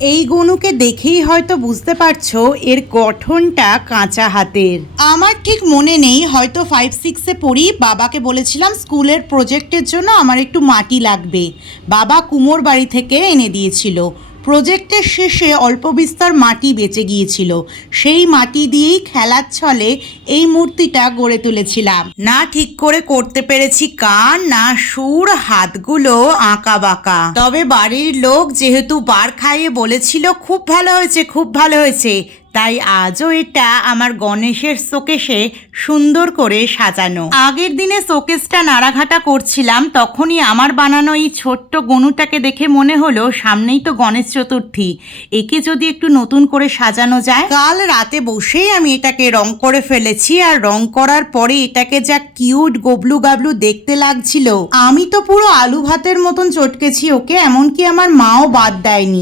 এই গনুকে দেখেই হয়তো বুঝতে পারছো এর গঠনটা কাঁচা হাতের। আমার ঠিক মনে নেই, হয়তো 5-6-এ পড়ি। বাবাকে বলেছিলাম স্কুলের প্রজেক্টের জন্য আমার একটু মাটি লাগবে, বাবা কুমোর বাড়ি থেকে এনে দিয়েছিল। প্রজেক্টের শেষে অল্প বিস্তর মাটি বেঁচে গিয়েছিল, সেই মাটি দিয়েই খেলার ছলে এই মূর্তিটা গড়ে তুলেছিলাম। না ঠিক করে করতে পেরেছি কান, না সুর, হাতগুলো আঁকা বাঁকা। তবে বাড়ির লোক যেহেতু বার খাইয়ে বলেছিল খুব ভালো হয়েছে, খুব ভালো হয়েছে, তাই আজও এটা আমার গণেশের শোকেসে সুন্দর করে সাজানো। আগের দিনে শোকেসটা নাড়াঘাটা করছিলাম, তখনই আমার বানানো এই ছোট্ট গনুটাকে দেখে মনে হলো সামনেই তো গণেশ চতুর্থী, একে যদি একটু নতুন করে সাজানো যায়। কাল রাতে বসেই আমি এটাকে রং করে ফেলেছি, আর রং করার পরে এটাকে যা কিউট গবলু গাবলু দেখতে লাগছিল, আমি তো পুরো আলু ভাতের মতন চটকেছি ওকে, এমনকি আমার মাও বাদ দেয়নি।